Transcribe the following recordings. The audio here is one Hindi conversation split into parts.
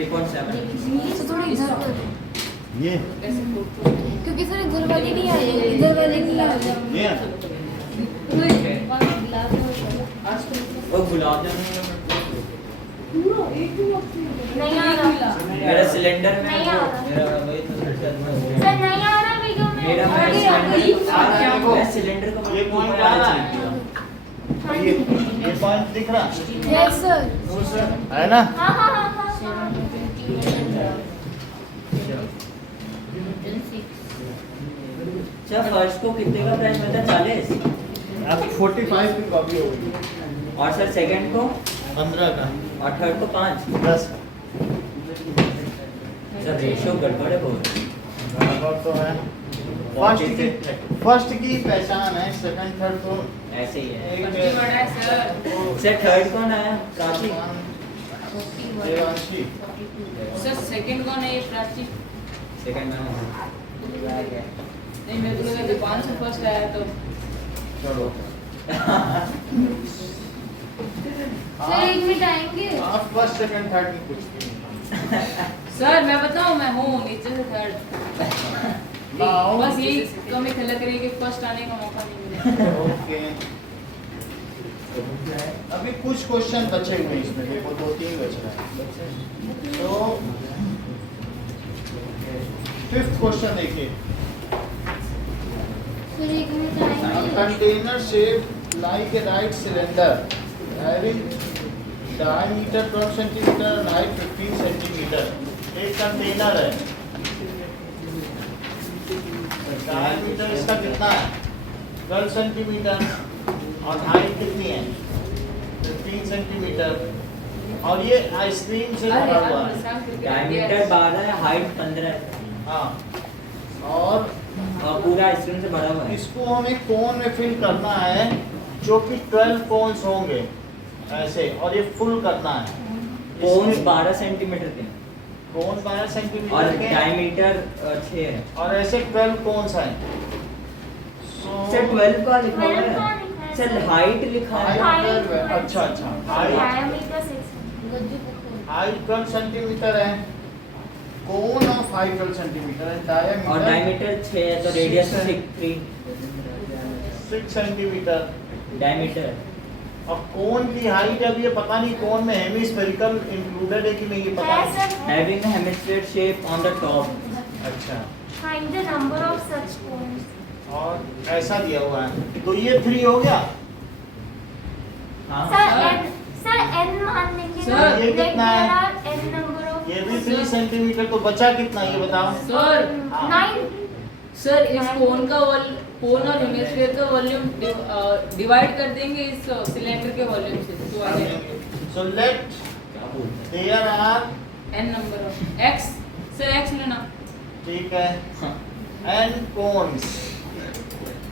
3.7 तो थोड़ा इधर कर। ये क्योंकि सर इधर वाली नहीं आ रही, इधर वाली की आ रही। ये वो गुलाब जामुन नहीं आ रहा मेरा सिलेंडर में नहीं आ रहा। मेरा वही तो सर, नहीं आ रहा वीडियो में। मेरा अरे, मैं सिलेंडर को ये पॉइंट आ रहा है। ये पॉइंट दिख रहा यस सर। है ना? हाँ हाँ हाँ हाँ अच्छा फर्स्ट को कितने का प्राइस मिलता है 40 अब 45 की कॉपी होगी। और सर सेकंड को 15 का और थर्ड को 5 10 सर रेशियो गड़बड़ है बहुत बराबर तो है। फर्स्ट की पहचान है, सेकंड थर्ड तो ऐसे ही है एक सर थर्ड कौन आया प्राची देवांशी। सर सेकंड कौन है ये प्राची? सेकंड में नहीं मेरे को लगा कि 500 फर्स्ट आया तो चलो सर, एक मिनट आएंगे। आप फर्स्ट सेकंड थर्ड की कुछ सर मैं बताऊं मैं हूँ नीचे से थर्ड बस यही कमी खलक रही है कि फर्स्ट आने का मौका नहीं मिला। ओके। अभी कुछ क्वेश्चन बचे हुए हैं इसमें, देखो 2-3 बच रहे हैं। तो फिफ्थ क्वेश्चन देखिए। सर, एक मिनट आएंगे। Container shape like a right cylinder having diameter 12 centimetre and height 15 centimetre. एक कंटेनर है, डायमीटर इसका कितना है 12 सेंटीमीटर और हाइट कितनी है 15 सेंटीमीटर और ये आइसक्रीम से भरा हुआ है। डायमीटर 12 है हाइट 15 है हाँ, और पूरा आइसक्रीम से भरा हुआ है इसको हमें कोन में फिल करना है जो कि 12 कोन्स होंगे ऐसे, और ये फुल करना है। कोन्स 12 सेंटीमीटर के कोन 12 और सेंटीमीटर के डायमीटर 6 है और ऐसे 12 कोन्स हैं। सर 12 का लिखा हुआ है सर हाइट लिखा है हाइट 12 है। अच्छा हाइट डायमीटर 6 हाइट 12 सेंटीमीटर है, कोन ऑफ हाइट 12 सेंटीमीटर है, और डायमीटर डायमीटर 6 है तो रेडियस 3 6 सेंटीमीटर। डायमीटर और कोन की हाइट अब ये पता नहीं कोन में हेमिस्फेरिकल इंक्लूडेड है कि नहीं ये पता नहीं। having a hemisphere shape on the top अच्छा, Find the number of such cones. और ऐसा दिया हुआ है तो ये 3 हो गया। हाँ सर n मान लेंगे सर, ना। ये कितना है? There are n number of ये भी 3 सेंटीमीटर तो बचा कितना ये बताओ। सर 9 सर इस कोन का कोन और हेमिस्फीयर का वॉल्यूम डिवाइड कर देंगे इस सिलेंडर के वॉल्यूम से तो आ जाएगा सो लेट क्या बोलते there are n number of x sir x लेना ठीक है एंड कोन्स।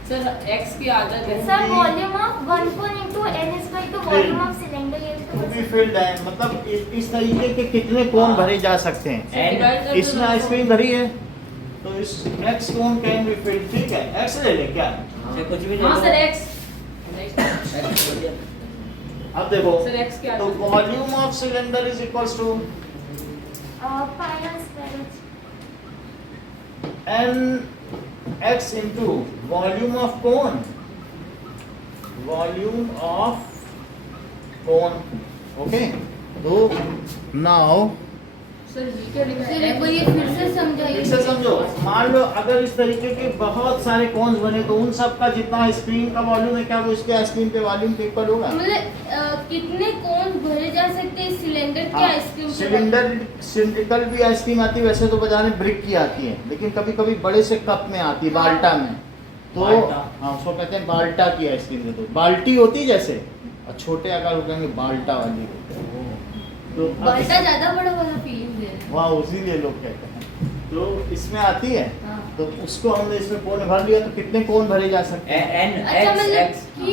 सर x की आदत है sir volume of 1 cone into n is by the volume of cylinder ये टू बी फिल्ड है मतलब इस तरीके के कितने कोन भरे जा सकते हैं। डिवाइड कर इसमें आइसक्रीम भरी है तो इस x cone can be filled. ठीक है x ले ले क्या हैं कुछ भी हाँ सर x अब देखो सर x की तो आदत volume of cylinder is equals to pi r square n x into volume of cone okay तो now सर ये क्या लिखा सर है एक बार ये फिर से समझाइए। फिर से समझो। मान लो अगर इस तरीके के बहुत सारे कोन्स बने तो उन सब का जितना आइसक्रीम का वॉल्यूम है क्या वो इसके आइसक्रीम के वॉल्यूम के इक्वल होगा। मतलब कितने कोन भरे जा सकते हैं सिलेंडर के आइसक्रीम के? सिलिंड्रिकल भी आइसक्रीम आती है वैसे तो बाजार में ब्रिक की आती है लेकिन कभी कभी बड़े से कप में आती है बाल्टा में तो बाल्टा। हाँ उसको कहते हैं बाल्टा की आइसक्रीम। तो बाल्टी होती जैसे और छोटे आकार को कहेंगे बाल्टा वाली। तो अब बाल्टा ज्यादा बड़ा वाला फीलिंग दे रहा वहाँ उसी लिए लोग कहते हैं तो इसमें आती है है। हाँ। तो उसको हमने इसमें कोन भर लिया तो कितने कोन भरे जा सकते हैं। n अच्छा x मतलब x कि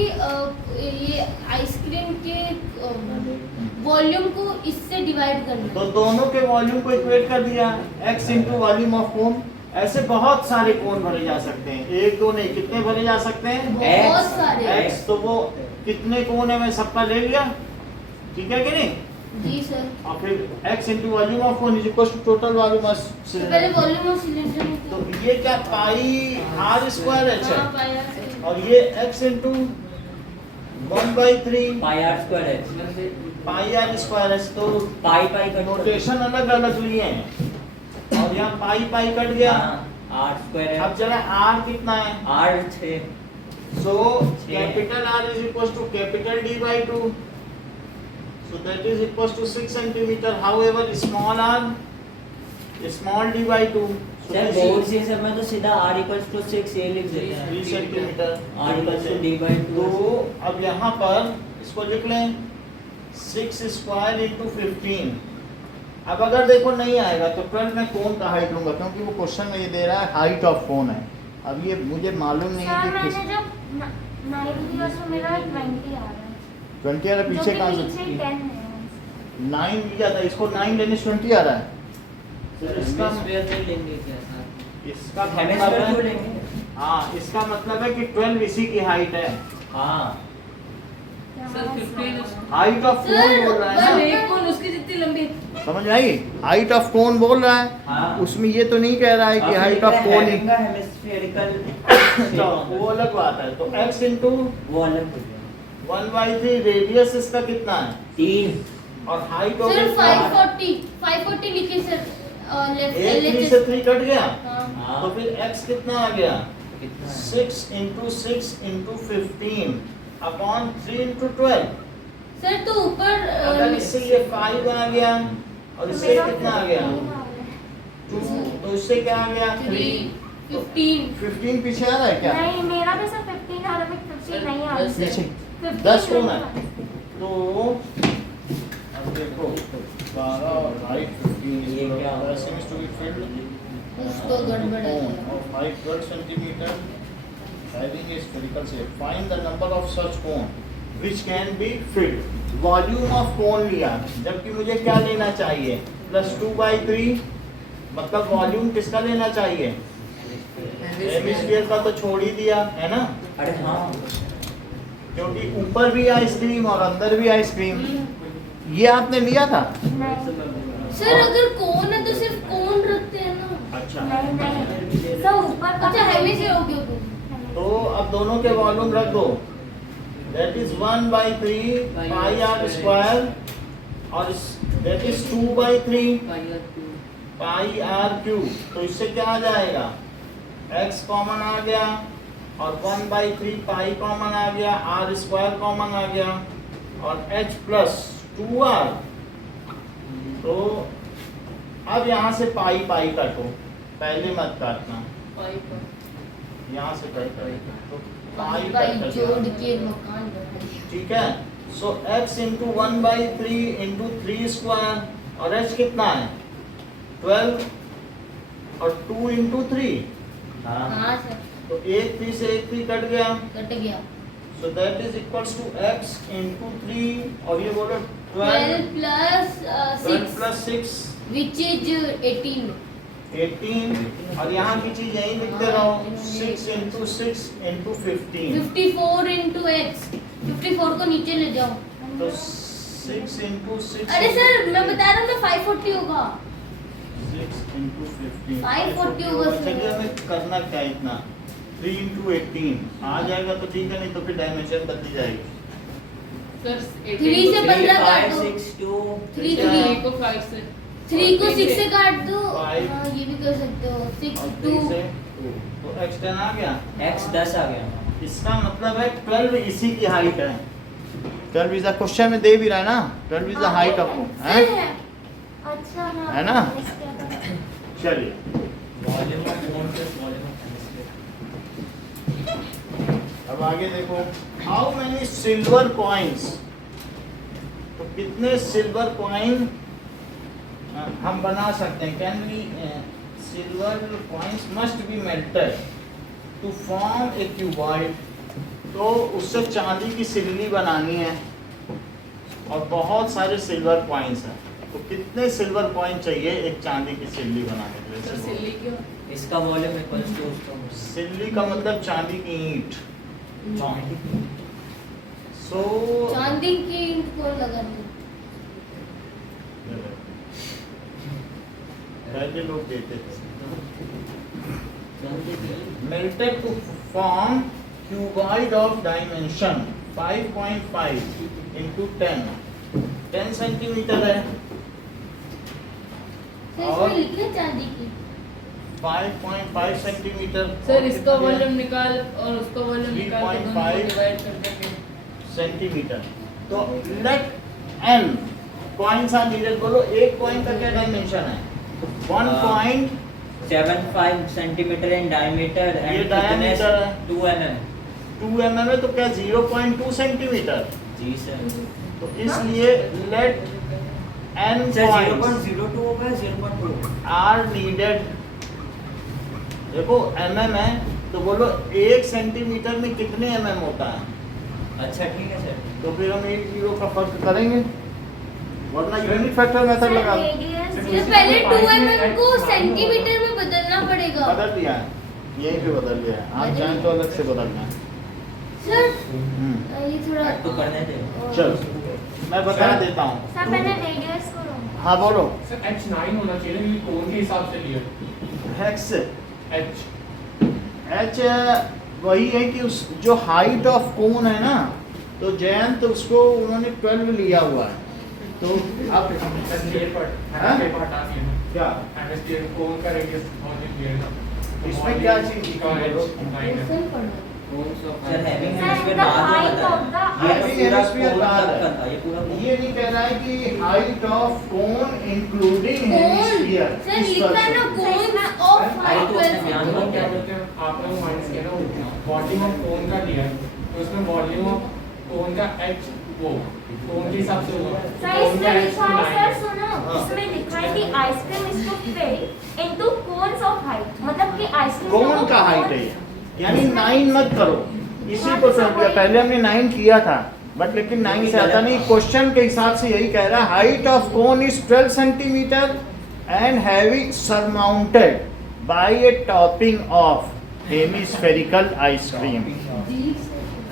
ये आइसक्रीम के वॉल्यूम को इससे डिवाइड करना तो दोनों के वॉल्यूम को इक्वेट कर दिया x इंटू वॉल्यूम ऑफ कोन। ऐसे बहुत सारे कोन भरे जा सकते हैं, एक दो नहीं कितने भरे जा सकते हैं बहुत सारे। x। तो वो कितने कोन है मैं सबका ले लिया ठीक है कि नहीं। जी सर। और फिर x into volume of cone is equal to total volume of तो पहले वॉल्यूम ऑफ सिलेंडर तो ये क्या पाई r स्क्वायर h हाँ है पाया सर। और ये x into 1/3 pi R square है, पाई r स्क्वायर h तो पाई पाई कट नोटेशन अलग अलग लिए हैं और यहाँ पाई पाई कट गया। आर स्क्वायर है, अब जरा r कितना है R 6 so capital R is equal to capital D by 2 so that is equals to 6 centimeter however small r small d by 2 so sir this board is से सब में तो सीधा r इक्वल्स टू 6 ये लिख देते हैं 3 centimeter r equals to d by 2 तो अब यहाँ पर इसको लिख लें 6 स्क्वायर इंटू 15। अब अगर देखो नहीं आएगा तो 12 में कोन का हाइट लूंगा क्योंकि वो क्वेश्चन में ये दे रहा है हाइट ऑफ कोन है। अब ये मुझे मालूम नहीं है सर कि किस मैंने जब 9 दिया तो मेरा 20 आ रहा है 20 आ रहा है, जो पीछे कि कहाँ नीचे से 10 है 9 लिया था इसको 9 लेने 20 आ रहा है। सर इसका हेमिस्फीयर पे लेंगे क्या सर? इसका मतलब हेमिस्फीयर क्यों है लेंगे? हाँ इसका मतलब है कि 12 इसी की हाइट है। हाँ सर 15 हाइट ऑफ कोन बोल रहा है सर ना, एक कौन उसकी जितनी लंबी समझ आई? हाइट ऑफ कोन बोल रहा है हाँ। उसमें ये तो नहीं कह रहा है कि height of cone he hemispherical तो वो अलग बात है। तो x इंटू वो अलग हो गया 1/3 रेडियस इसका कितना है 3 और हाइट सर ऑफ 540 लिखे सर एक 3 से 3 कट गया हाँ। हाँ तो फिर x कितना आ गया कितना है? 6 into 6 into 15 upon 3 into 12। Sir तो ऊपर अगर इससे ये 5 आ गया और इससे मेरा कितना आ गया 2 तो इससे क्या आ गया 3 तो 15 15 पीछे आ रहा है क्या नहीं मेरा भी सर 15 आ रहा है 15 नहीं आ रहा है पीछे 15 10 कौन है? नहीं आ रहा है। तो अब देखो 12 और 5 15 ये क्या होगा? seems to be filled कुछ तो गड़बड़ है of 5 12 centimeter having a spherical shape. Find the number of such cone which can be filled. Volume of cone लिया जबकि मुझे क्या लेना चाहिए +2/3 मतलब वॉल्यूम किसका लेना चाहिए हेमिस्फीयर का तो छोड़ ही दिया है ना अरे हाँ क्योंकि ऊपर भी आइसक्रीम और अंदर भी आइसक्रीम ये आपने लिया था। सर अगर कौन है तो सिर्फ कौन रखते हैं ना। अच्छा नहीं सर ऊपर का अच्छा हेमी से हो गया कौन। तो अब दोनों के वॉल्यूम रख दो that is 1/3 pi R square और that is 2/3 pi R cube. तो इससे क्या आ जाएगा x कॉमन आ गया और 1/3 पाई कॉमन आ गया आर स्क्वायर कॉमन आ गया और h प्लस 2r। तो अब यहाँ से पाई पाई काटो पहले मत काटना यहाँ से कट करो तो पाई भाई कट जोड़ कर के मकान बनाए। ठीक है। सो x इंटू 1/3 इंटू 3 स्क्वायर और h कितना है 12 और 2 इंटू 3 हाँ हाँ सर तो 1 3 से 1 3 कट गया कट गया। So that is equals to x into 3 और ये बोलो 12 प्लस 12 6 प्लस 6 विच इज 18। 18 और यहाँ की चीज यहीं लिखते रहो 6 इंटू 6 इंटू 15 54 इंटू x 54 को नीचे ले जाओ। तो 6 इंटू 6 अरे सर मैं बता रहा हूँ ना 540 होगा। 6 इंटू 15 540 होगा सर। चलिए हमें करना क्या है इतना 3 इंटू 18 आ जाएगा तो ठीक है नहीं तो फिर डायमेंशन बदली जाएगी। सर 3 से 15 काट 5 दो। 6 2 3 क्या? 3 को 5 से 3 को 6 से काट दो। Five. हाँ ये भी कर सकते हो 6 और 2 3 से 2 तो x 10 आ गया। x 10 आ गया इसका मतलब है 12 इसी की हाइट है। 12 इज द क्वेश्चन में दे भी रहा है ना 12 is the height of sir है। अच्छा हाँ है ना? इसके बाद- चलिए volume of cone plus volume of hemisphere. अब आगे देखो हाउ मेनी सिल्वर कॉइन्स तो कितने सिल्वर कॉइन हम बना सकते हैं can we silver coins must be melted to form a cuboid. तो उससे चांदी की सिल्ली बनानी है और बहुत सारे सिल्वर कॉइन्स हैं तो कितने सिल्वर कॉइन चाहिए एक चांदी की सिल्ली बनाने के सर लिए। सिल्ली क्यों इसका वॉल्यूम इक्वल्स टू उसका सिल्ली का मतलब चांदी की ईंट। सो चांदी की ईंट को लगा दो। पहले लोग देते थे। Melted to form cuboid of dimension 5.5 into 10 centimetre है सर और इसमें लिखिए चांदी की 5.5 सेंटीमीटर। सर इसका वॉल्यूम निकाल और उसका वॉल्यूम निकाल के दोनों 3.5 को डिवाइड कर देंगे। सेंटीमीटर। तो let n coins are needed. बोलो एक कॉइन का क्या डायमेंशन है? 1.75 सेंटीमीटर इन डायमीटर ये एंड diameter है। 2 mm। 2 mm है तो क्या 0.2 सेंटीमीटर? जी सर। तो इसलिए लेट n सर कॉइन्स 0.02 होगा 0.2। Are needed. देखो mm है तो बोलो 1 सेंटीमीटर में कितने mm होता है? अच्छा ठीक है सर। तो फिर हम 1 0 का फर्क करेंगे, वरना यूनिट फैक्टर मेथड लगा लो। ये पहले 2 mm को सेंटीमीटर में बदलना पड़ेगा। बदल दिया है, यहीं पे बदल दिया है। आप चाहें तो अलग से बदलना है। सर ये थोड़ा तो करने दे। चलो मैं बता देता हूँ। सर मैंने रेडियस को लूंगा। हाँ बोलो। सर H9 होना चाहिए ना, क्योंकि कोण के हिसाब से लिया हेक्स H। एच वही है कि उस जो हाइट ऑफ कोन है ना, तो जयंत उसको उन्होंने 12 लिया हुआ है। तो अब हेमिस्फीयर पर हाँ? पेपर हटा दिया ना, क्या हेमिस्फीयर कोण का रेडियस बहुत ही क्लियर था। तो इसमें क्या चीज का बोलो? H9 है। क्वेश्चन पढ़ो। Sir having Sir, hemisphere the बाद में height बताया। of the ये Having पूरा hemisphere कोण बाद तक है। का था, ये पूरा कोण। ये नहीं कह रहा है कि हाइट ऑफ कोन इंक्लूडिंग कौन हेमिस्फीयर। सर लिखा है ना कौन ऑफ हाइट तो हाइट उसने ध्यान तो में क्या क्या बोलते हैं, आपने वो माइनस किया ना, वॉल्यूम ऑफ कोन का लिया है, तो उसमें वॉल्यूम ऑफ कोन का H वो कोन के हिसाब से होगा। सर कोन का इसमें लिखा है, H9 सर सुनो, हाँ। इसमें लिखा है कि ice cream is to fit into cones of height, मतलब कि आइसक्रीम कोन का हाइट है ये। यानी 9 मत करो, इसी को समझ लिया। पहले हमने 9 किया था, बट लेकिन 9 से आता नहीं। क्वेश्चन के हिसाब से यही कह रहा है, height of cone is 12 centimetre and having surmounted bye A topping of hemispherical ice cream.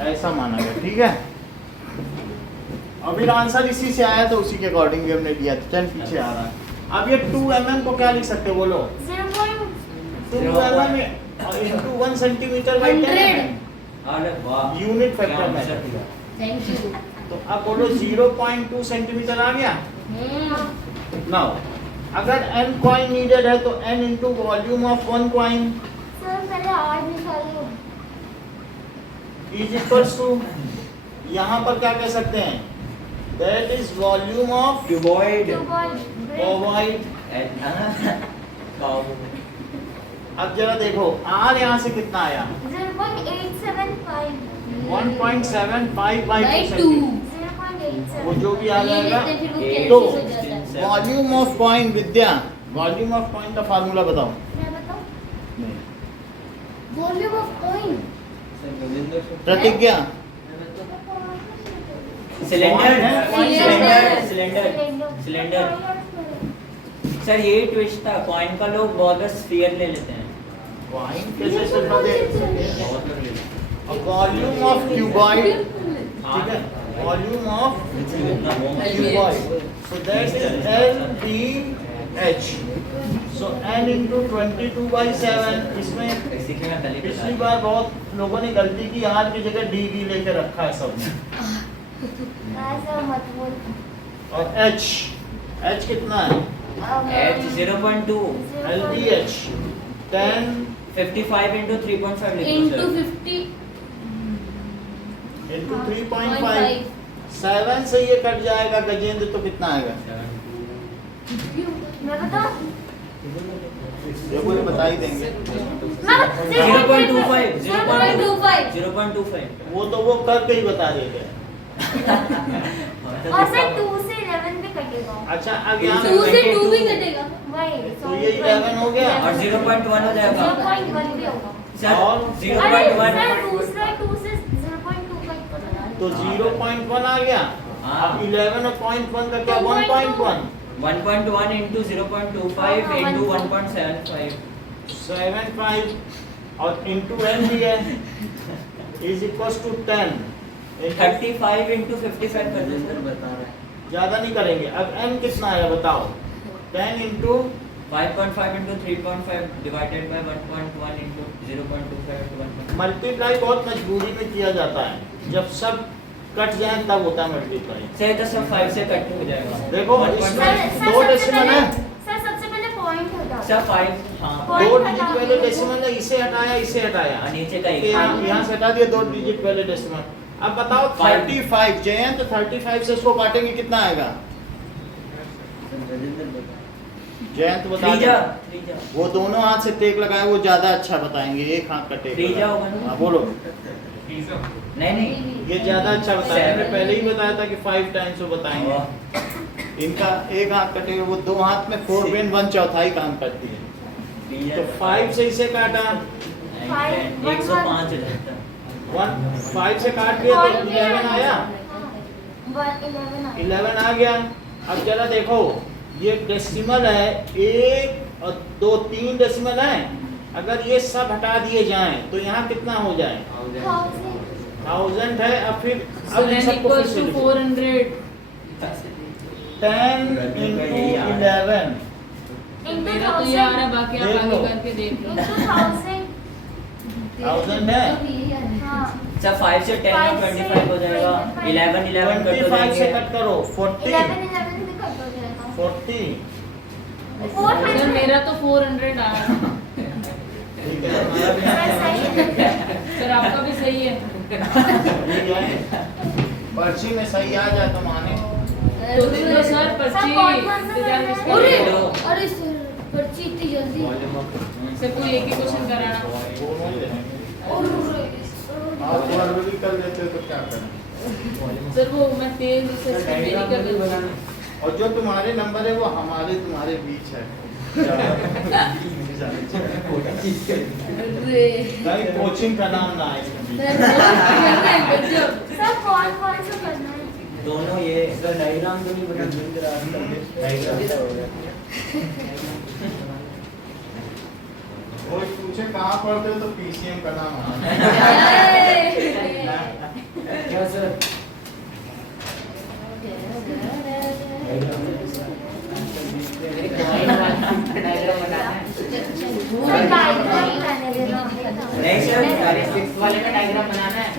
ऐसा माना गया, ठीक है। अभी आंसर इसी से आया तो उसी के अकॉर्डिंग भी हमने लिया। चल पीछे आ रहा है। अब ये 2 mm को क्या लिख सकते हो? बोलो 2 mm into 1 centimetre by 10 mm। अरे वाह यूनिट फैक्टर क्या में। आंसर दिया। Thank you. तो अब बोलो 0.2 सेंटीमीटर आ गया। नाउ अगर n कॉइन नीडेड है तो n into volume of 1 coin sir पहले और निकालो। इज इक्वल्स टू, यहाँ पर क्या कह सकते हैं? That is volume of cuboid ovoid. अब जरा देखो r यहाँ से कितना आया? 0.875 1.75 बाई बाई 2 2 सेंटीमीटर। वो जो भी आ ये जाएगा। लेते हैं, फिर वो तो कैंसिल हो जाता है। Volume of coin, Vidya volume of coin का फार्मूला बताओ। मैं बताऊं? वॉल्यूम ऑफ कॉइन प्रतिज्ञा cylinder cylinder. Cylinder cylinder. Sir ये ट्विस्ट था, कॉइन का लोग बहुत बार स्फीयर ले लेते हैं। कॉइन कैसे सिर्फ दे? बहुत लोग ले लेते हैं। वॉल्यूम ऑफ क्यूबॉइड, ठीक है, volume of cuboid, so that is LPH, so n into 22/7। इसमें सीखे मैं पहले पिछली बार बहुत लोगों ने गलती की, R की जगह DV लेके रखा है सबने। ऐसा मत बोल। और H कितना है? H 0.2 LPH 10 55 into 3.5 लिखो इनटू सर। 50 into 3.5। 7 से ये कट जाएगा गजेंद्र, तो कितना आएगा? मैं बताऊं? देखो ये बता ही देंगे। मैं 0.25 0.25 0.25 वो तो वो करके ही बता देंगे। और सर 2 से 11 भी कटेगा। अच्छा अब यहाँ 2 से 2 भी कटेगा। वही तो ये 11 हो गया। और 0.1 हो जाएगा 0.1 भी होगा। सर। और अरे 0.1 सर दूसरा 2 से 0.2 कट करो। तो 0.1 आ गया। हाँ। अब 11 और 0.1 का क्या? 1.1 1.1 into 0.25 into 1.75 75 और into n भी है, is equals to 10। 35 into 55 कर दो सर, बता रहा है। ज्यादा नहीं करेंगे। अब n कितना आया बताओ? 10 into 5.5 into 3.5 divided by 1.1 into 0.25 into 1. Multiply बहुत मजबूरी में किया जाता है, जब सब कट जाए तब होता है मल्टीप्लाई। सही तो सब 5 से कट हो जाएगा। देखो इसमें दो डेसिमल है सर सबसे पहले पॉइंट हटाओ। सब 5 हाँ दो डिजिट पहले डेसिमल है, इसे हटाया इसे हटाया, और नीचे का एक यहाँ से हटा दिया 2 डिजिट पहले डेसिमल। अब बताओ 35 जयंत 35 से इसको काटेंगे कितना आएगा? जयंत बता त्रिजा दे। त्रिजा वो दोनों हाथ से टेक लगाए वो ज्यादा अच्छा बताएंगे, एक हाथ का टेक त्रिजा लगाए। होगा ना? हाँ बोलो। नहीं ये ज्यादा अच्छा बताया, मैंने 7 पहले ही बताया था कि 5 टाइम्स वो बताएंगे। इनका एक हाथ कटेगा, वो दो हाथ में 4 पेन 1/4 काम करती है। त्रिजा तो 5 से इसे काटा, 105 हो जाता। 5 से काट दिया तो 11 आया, 11 आ गया। अब जरा देखो ये डेसिमल है, 1 और 2 3 डेसिमल है, अगर ये सब हटा दिए जाएं तो यहाँ कितना हो जाए? 1000 है। अब फिर अब इन सबको फिर से लिखो। 400 10 into 11 मेरा तो ये आ रहा है, बाकी आप देख आगे लो। करके देख लो। 1000 है। सब 5 से 10 और 25 हो जाएगा। 11 कट हो 25 से जाएंगे। कट करो 40 40 सर मेरा तो 400 आ रहा है। ठीक है, हमारा भी आ गया। सर आपका भी सही है। ठीक है, पर्ची में सही आ जाए तो माने। तो दे दो सर पर्ची। इंतजार किसका अरे कर रहे हो? अरे सर पर्ची इतनी जल्दी। सर कोई एक ही क्वेश्चन कराना। दोनों ही रहेंगे। आप वर्बली कर लेते हो तो क्या करें? सर वो मैं तेज से मेरी कर देता हूँ। और जो तुम्हारे नंबर है वो हमारे तुम्हारे बीच है। अरे नहीं, कोचिंग का नाम ना है इसमें बीच। गजब। सर कौन से करना है? दोनों ये डायग्राम तो नहीं बना कोई पूछे कहाँ पढ़ते हो तो पीसीएम का नाम है। क्या सर? नहीं सर डायरेक्ट 6 वाले का डायग्राम बनाना है।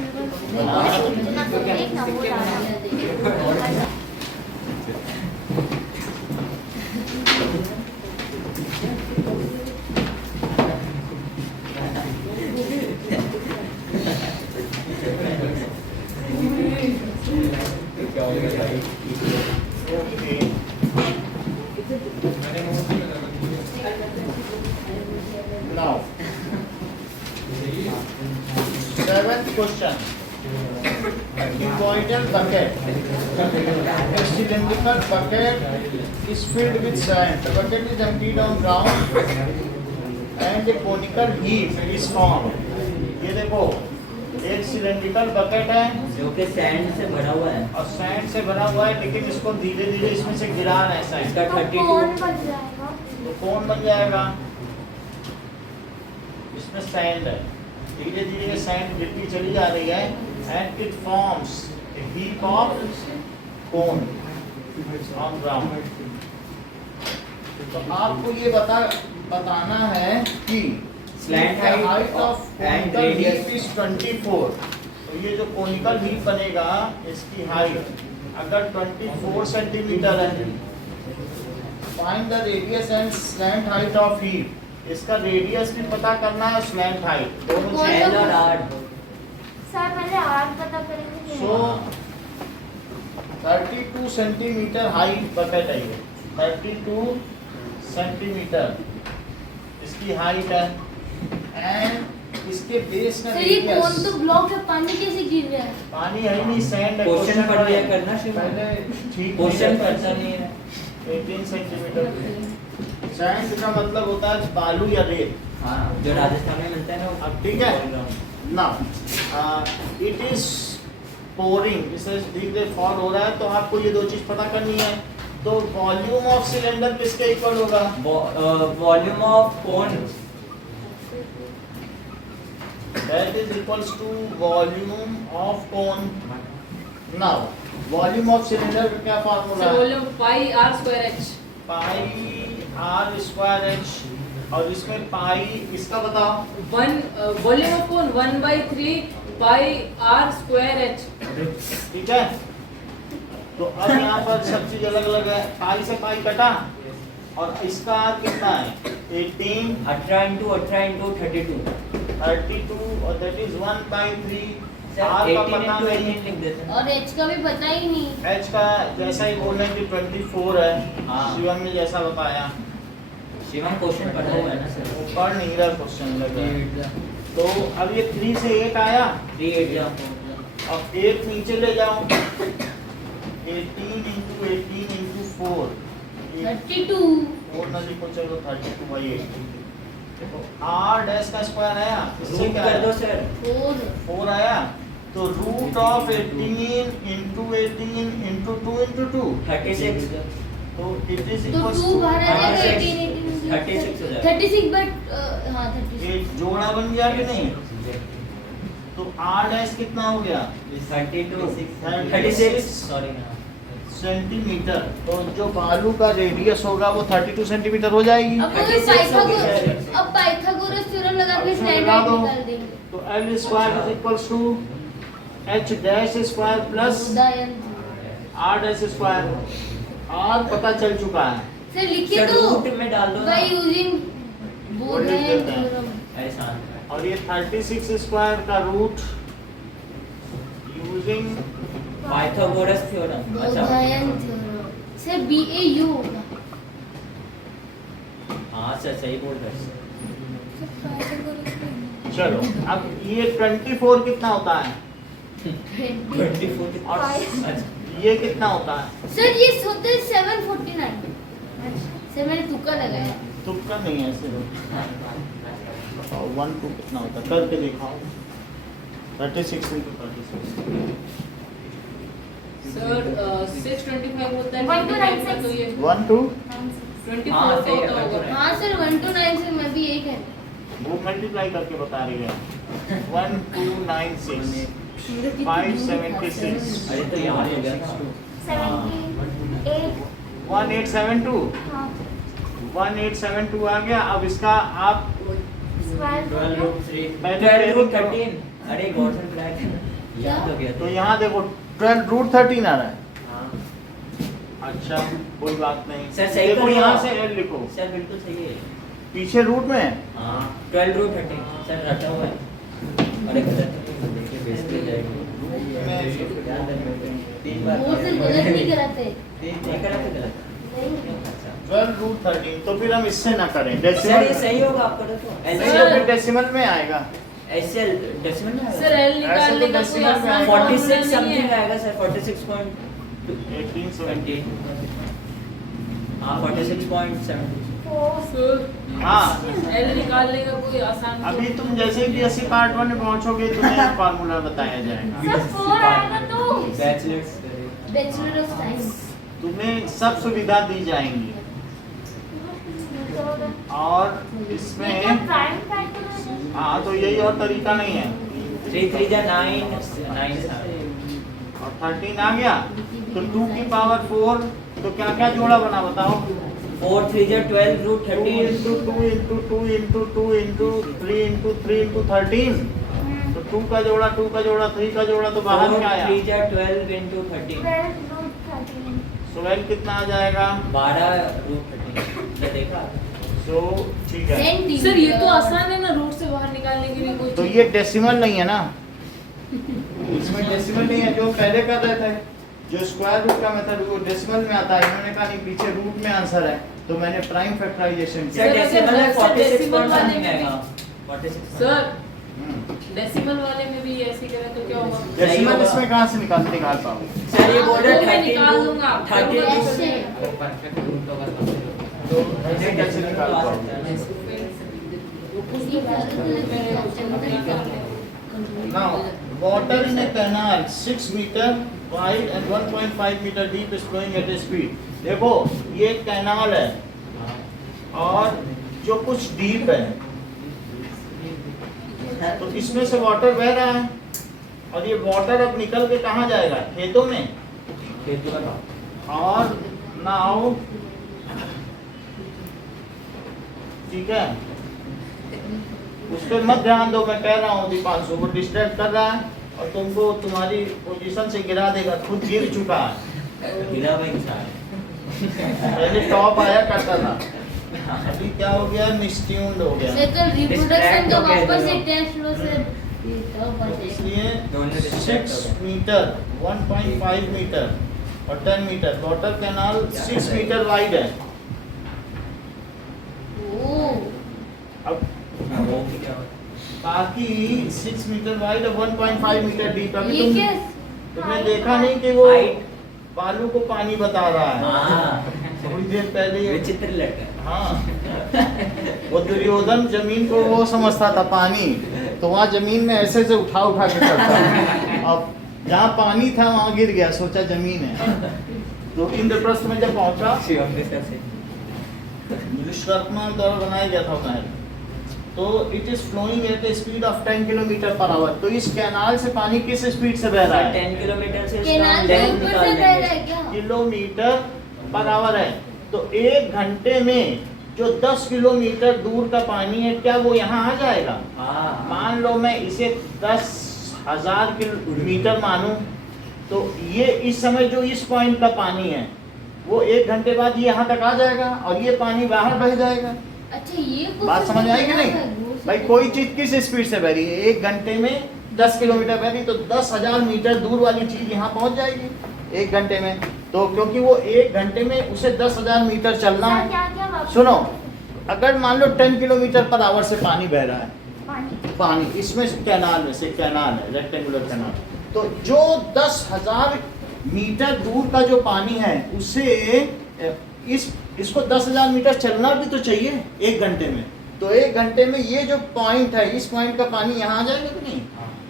Now, 7th question. Cuboidal bucket. A cylindrical bucket is filled with sand. The bucket is emptied on ground and a conical heap is formed. ये देखो एक सिलेंड्रिकल बकेट है जो कि सैंड से भरा हुआ है। और सैंड से भरा हुआ है, लेकिन इसको धीरे धीरे इसमें से गिरा रहे हैं सैंड। इसका 32 तो कौन बन जाएगा? इसमें सैंड है, धीरे धीरे ये सैंड गिरती चली जा रही है and it forms a heap of cone on ground. तो आपको ये बताना है कि Slant height of and conical radius heap is 24। तो ये जो कोनिकल हीप बनेगा इसकी हाइट अगर 24 सेंटीमीटर है, find the radius and slant height of heap. इसका रेडियस भी पता करना है, स्लैंट हाइट दोनों कौन चीजें। L और R। सर पहले आर पता करेंगे। सो 32 सेंटीमीटर हाइट बकेट है ये, 32 सेंटीमीटर इसकी हाइट है एंड इसके बेस का सर ये कौन रेडियस। तो ब्लॉक है, पानी कैसे गिर रहा है? पानी है ही नहीं, सैंड है। क्वेश्चन पढ़ लिया करना शिव। पहले ठीक क्वेश्चन पढ़ता नहीं है। 18 सेंटीमीटर। सैंड का मतलब होता है बालू या रेत। हाँ जो राजस्थान में मिलता है ना वो। अब ठीक है ना, इट इज पोरिंग, जैसे धीरे फॉल हो रहा है, तो आपको ये दो चीज पता करनी है। तो वॉल्यूम ऑफ सिलेंडर किसके इक्वल होगा? Volume of cone That is equals to volume of cone. Now, volume of cylinder का क्या फार्मूला सर है? Volume pi r square h। Pi R square H, और इसमें पाई, इसका बताओ। Volume of cone 1/3 pi R square H. ठीक है, तो अब यहाँ पर सब चीज अलग अलग है। पाई से पाई कटा, और इसका आर कितना है 18, 18 into 32 32, और दैट इज 1/3। सर आर का 18 पता into नहीं, 18 लिख देते हैं। और एच का भी पता ही नहीं। एच का जैसा ही बोल रहे हैं कि 24 है, हाँ। शिवम ने जैसा बताया, शिवम क्वेश्चन पढ़ा हुआ है ना सर। वो पढ़ नहीं रहा क्वेश्चन लग रहा है। तो अब ये 3 से 8 आया, 3 8 जा। अब 8 नीचे ले जाओ, 18 into 18 into 4, 32 4 ना लिखो, चलो 32/8। देखो आर डैश का स्क्वायर आया, इससे रूट क्या कर दो आया? सर। 4 4 आया, तो root of 18 into 18 into 2 into 2, 36 तो इट इज तो इक्वल्स 2 बाहर आ जाएगा, 36 18 36 हो जाएगा। 36 बट हाँ 36। एक जोड़ा बन गया कि नहीं? तो आर डैश कितना हो गया 36 सॉरी ना। सेंटीमीटर। तो जो बालू का रेडियस होगा वो 32 सेंटीमीटर हो जाएगी। अब पाइथागोरस थ्योरम लगा के इसमें स्टैंडर्ड लगा दो। निकाल देंगे। तो L square is equals to H dash square plus उदाहरण R डैश स्क्वायर। R पता चल चुका है। सर लिखिए सर तो रूट में डाल दो ना। बाय यूजिंग वो बोल रहे लिख हैं देते हैं। थ्योरम। ऐसा और ये 36 स्क्वायर का रूट यूजिंग पाइथागोरस थ्योरम। अच्छा उदाहरण थ्योरम सर BAU होगा। हाँ सर सही बोल रहे हैं। चलो अब ये 24 कितना होता है 24 और अच्छा ये कितना होता है? सर ये होते हैं 749। सर मैंने तुक्का लगाया। तुक्का नहीं है ऐसे बताओ 1 2 कितना होता है करके दिखाओ 36 into 36 सर 625 होता है 1296 तो ये 1 2 24 हाँ, सही है, होता होगा। हाँ सर 1 to 9 से मैं भी यही कह रही वो मल्टीप्लाई करके बता रही है 1296 हूँ। 576 अरे तो याद हो गया था 78 1872 हाँ 1872 आ गया। अब इसका आप स्क्वायर 12 रूट root 3 पहले 12 root करो। 13 अरे गॉर्डन ब्लैक याद हो गया तो यहाँ देखो 12 रूट 13 आ रहा है। हाँ अच्छा कोई बात नहीं सर, सही देखो कर रहे हो यहाँ आप। से L लिखो सर बिल्कुल सही है। पीछे रूट में हाँ 12 root 13 सर रटा हुआ है। अरे गलत है देखिए बेइज्जती हो जाएगी। वो से गलत नहीं कराते। नहीं करा तो गलत नहीं। अच्छा 12 रूट 13 तो फिर हम इससे ना करें सर ये डेसिमल सही होगा आपका तो नहीं ऐसे तो फिर डेसिमल में आएगा। ऐसे डेसिमल में सर आएगा एल निकालने का कोई आसान फॉर्मूला 46 नहीं समथिंग है। आएगा सर 46.20 1870 हाँ 46.70 सर हाँ एल निकालने का कोई आसान अभी तुम जैसे कि अस्सी पार्ट 1 में पहुंचोगे तुम्हें फार्मूला बताया जाएगा। सर 4 आएगा तो बैचलर्स बैचलर ऑफ साइंस। तुम्हें सब सुविधा दी जाएंगी और इसमें प्राइम फैक्टर हाँ तो यही और तरीका नहीं है। 3 3 जा 9 और 13 आ गया तो 2 की पावर 4 तो क्या क्या जोड़ा बना बताओ 4 3 जा 12 root 2 13 into 2 into 2 into 2 into 3 into 3 into 13 तो 2 का जोड़ा 2 का जोड़ा 3 का जोड़ा तो बाहर 4 क्या आया 3 जा 12 into 13 12 रूट 13 सो वेल कितना आ जाएगा 12 root 13 ये देखा सो ठीक है सेंटीमीटर। सर ये तो आसान है ना रूट से बाहर निकालने के लिए कोई तो चीज़। ये डेसिमल नहीं है ना इसमें डेसिमल नहीं है जो पहले कर रहे थे जो स्क्वायर रूट का मेथड वो डेसिमल में आता है। इन्होंने कहा नहीं पीछे रूट में आंसर है तो मैंने प्राइम फैक्टराइजेशन सर किया। डेसिमल में सर, 46 डेसिमल वाले समथिंग में आएगा 46 सर हम्म। डेसिमल वाले में भी ऐसे करें तो क्या होगा डेसिमल होगा। इसमें कहाँ से निकाल पाओगे सर ये बोल रहे वो मैं 13 निकाल to दूंगा। 13 to ऐसे। परफेक्ट रूट होगा तो ऐसे कैसे निकाल पाओगे Now, water in a canal 6 meter wide and 1.5 meter deep is flowing at a speed. देखो ये एक कैनाल है और जो कुछ डीप है तो इसमें से वाटर बह रहा है और ये वाटर अब निकल के कहाँ जाएगा खेतों में और नाउ ठीक है, उस पर मत ध्यान दो, मैं कह रहा हूँ दीपांशु को डिस्ट्रैक्ट कर रहा है और तुमको तुम्हारी पोजीशन से गिरा देगा, खुद गिर चुका है। गिरा भाई साहब। पहले टॉप आया करता था, अभी क्या हो गया, मिसट्यून्ड हो गया। सेकंड रिप्रोडक्शन का Distract हो गए वापस से दोनों। टेस्ट लो से ये तो तो बचे। इसलिए दोनों distract 6 हो गए। मीटर 1.5 मीटर और 10 metre water canal 6 metre wide है। ओह अब वो भी क्या होता बाकी 6 मीटर वाइड और 1.5 मीटर डीप। अभी ये क्या तुमने देखा नहीं कि वो Height? बालू को पानी बता रहा है, हाँ, थोड़ी देर पहले ये- विचित्र लड़का। हाँ वो दुर्योधन जमीन को वो समझता था पानी, तो वहाँ जमीन में ऐसे से उठा उठा के करता। अब जहाँ पानी था वहाँ गिर गया, सोचा जमीन है। तो इंद्रप्रस्थ में जब पहुंचा, शिवम के साथ से। विश्वकर्मा द्वारा बनाया गया था महल, तो it is flowing at a speed of 10 kilometre per hour. तो इस कैनाल से पानी किस स्पीड से बह रहा है? 10 किलोमीटर से केनाल इसका के length ऊपर निकाल से बह रहा लेंगे। है क्या? किलोमीटर पर आवर है। तो 1 घंटे में जो 10 किलोमीटर दूर का पानी है, क्या वो यहाँ आ जाएगा? हाँ, मान लो मैं इसे 10,000 किलोमीटर मानूं, तो ये इस समय जो इस पॉइंट का पानी है वो 1 घंटे बाद ये यहाँ तक आ जाएगा और ये पानी बाहर बह जाएगा। अच्छा ये कुछ बात समझ आई कि नहीं? भाई कोई चीज किस स्पीड से बह रही है? 1 घंटे में 10 किलोमीटर बह रही, तो 10,000 मीटर दूर वाली चीज यहाँ पहुंच जाएगी 1 घंटे में। तो क्योंकि वो 1 घंटे में उसे 10,000 मीटर चलना सर है। क्या क्या वापस सुनो, अगर मान लो 10 किलोमीटर पर आवर से पानी बह रहा है, पानी इसमें से कैनाल में से कैनाल है, रेक्टेंगुलर कैनाल, तो जो 10,000 मीटर दूर का जो पानी है उसे इसको 10,000 मीटर चलना भी तो चाहिए 1 घंटे में। तो 1 घंटे में ये जो पॉइंट है, इस पॉइंट का पानी यहाँ आ जाएगा कि नहीं?